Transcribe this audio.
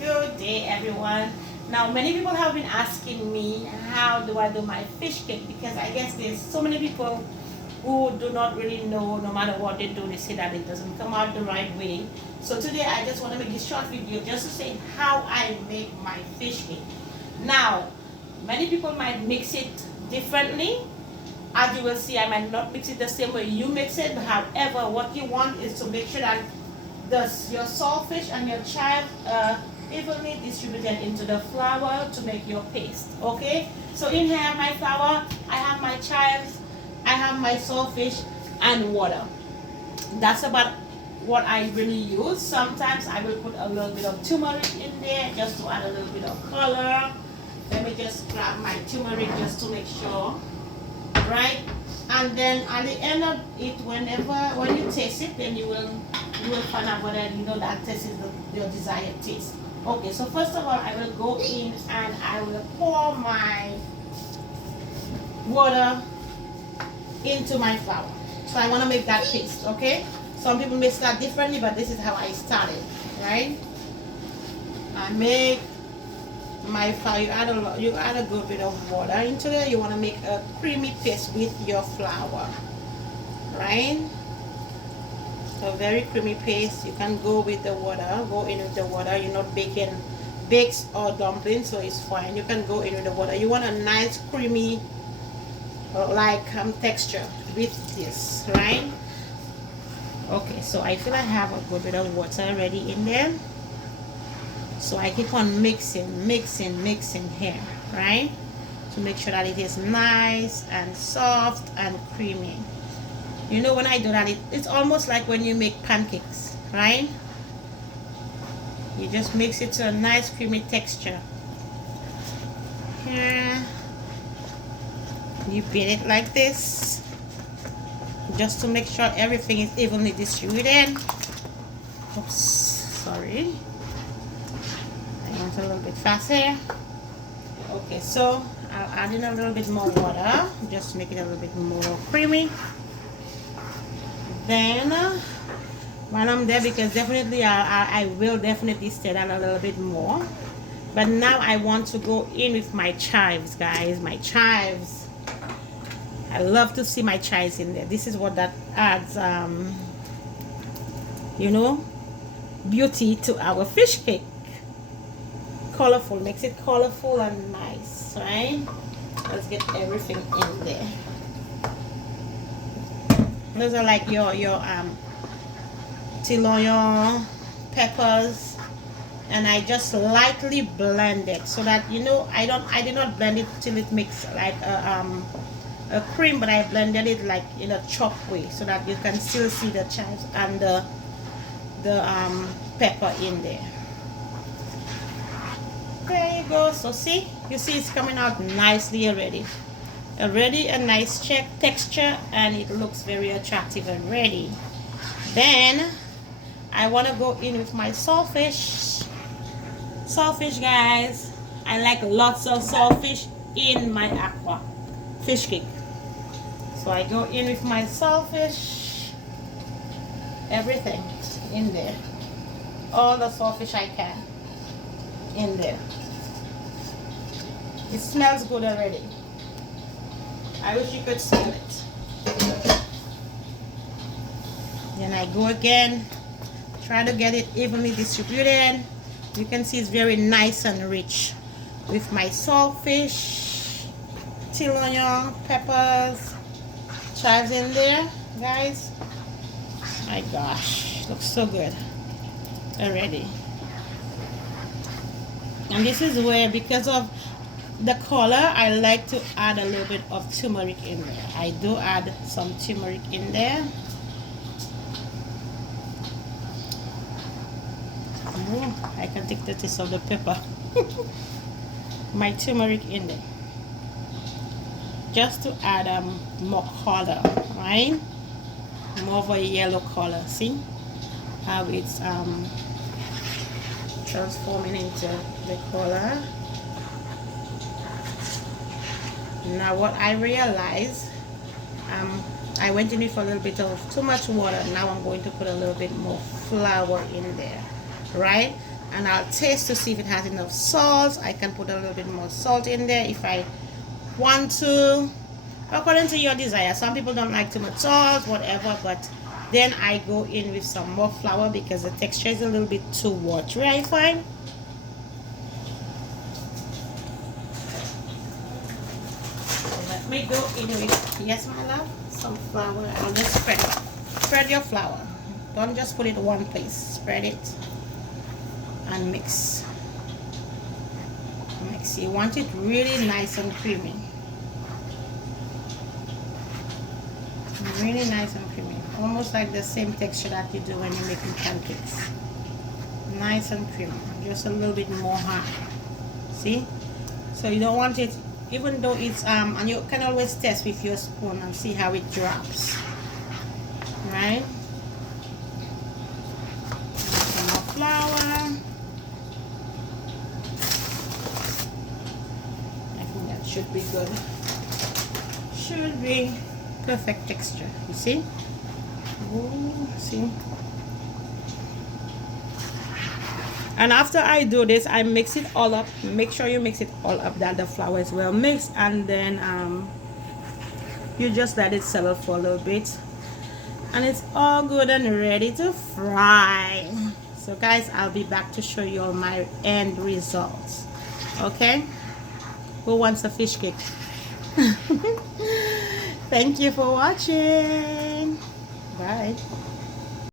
Good day, everyone. Now, many people have been asking me how do I do my fish cake, because I guess there's so many people who do not really know. No matter what they do, they say that it doesn't come out the right way. So today I just want to make this short video just to say how I make my fish cake. Now, many people might mix it differently. As you will see, I might not mix it the same way you mix it. However, what you want is to make sure that your saltfish and your chive evenly distributed into the flour to make your paste. Okay, so in here I have my flour, I have my chives, I have my saltfish and water. That's about what I really use. Sometimes I will put a little bit of turmeric in there just to add a little bit of color. Let me just grab my turmeric just to make sure, right? And then at the end of it, when you taste it, then you will find out whether you know that taste is your desired taste. Okay, so first of all, I will go in and I will pour my water into my flour. So I want to make that paste. Okay, some people may start differently, but this is how I started, right? I make my flour. You add a good bit of water into there. You want to make a creamy paste with your flour, right? A very creamy paste. You can go with the water. Go in with the water. You're not baking bakes or dumplings, so it's fine. You can go in with the water. You want a nice creamy texture with this, right? Okay, so I feel I have a good bit of water already in there. So I keep on mixing here, right? To make sure that it is nice and soft and creamy. You know, when I do that, it's almost like when you make pancakes, right? You just mix it to a nice creamy texture. Here, you beat it like this, just to make sure everything is evenly distributed. Oops, sorry. I went a little bit faster. Okay, so I'll add in a little bit more water, just to make it a little bit more creamy. Then while I'm there, because definitely I will definitely stir that a little bit more, but now I want to go in with my chives, guys. My chives, I love to see my chives in there. This is what that adds you know, beauty to our fish cake. Colorful, makes it colorful and nice, right? Let's get everything in there. Those are like your tilognon, peppers, and I just lightly blend it so that, you know, I did not blend it till it makes like a cream, but I blended it like in a chop way so that you can still see the chives and the pepper in there. There you go. So see, you see it's coming out nicely already. Already a nice texture, and it looks very attractive already. Then I want to go in with my saltfish. Saltfish, guys, I like lots of saltfish in my aqua fish cake. So I go in with my saltfish, everything in there, all the saltfish I can in there. It smells good already. I wish you could smell it. Then I go again, try to get it evenly distributed. You can see it's very nice and rich with my saltfish, tilognon, peppers, chives in there, guys. My gosh, looks so good already. And this is where, because of the color, I like to add a little bit of turmeric in there. I do add some turmeric in there. Oh, I can take the taste of the pepper. My turmeric in there, just to add more color, right? More of a yellow color. See how it's transforming into the color. Now what I realized, I went in with a little bit of too much water. Now I'm going to put a little bit more flour in there, right? and I'll taste to see if it has enough salt. I can put a little bit more salt in there if I want to, according to your desire. Some people don't like too much salt, whatever, but then I go in with some more flour because the texture is a little bit too watery, I find. So let me go in with, yes my love, some flour. I'll just spread it. Spread your flour. Don't just put it one place. Spread it and mix. Mix. You want it really nice and creamy. Really nice and creamy. Almost like the same texture that you do when you're making pancakes. Nice and creamy. Just a little bit more hard. See? So you don't want it, even though it's and you can always test with your spoon and see how it drops. Right? Some more flour. I think that should be good. Should be perfect texture. You see? Ooh, see? And after I do this, I mix it all up. Make sure you mix it all up, that the flour is well mixed, and then you just let it settle for a little bit, and it's all good and ready to fry. So guys, I'll be back to show you all my end results. Okay, who wants a fish cake? Thank you for watching. Bye.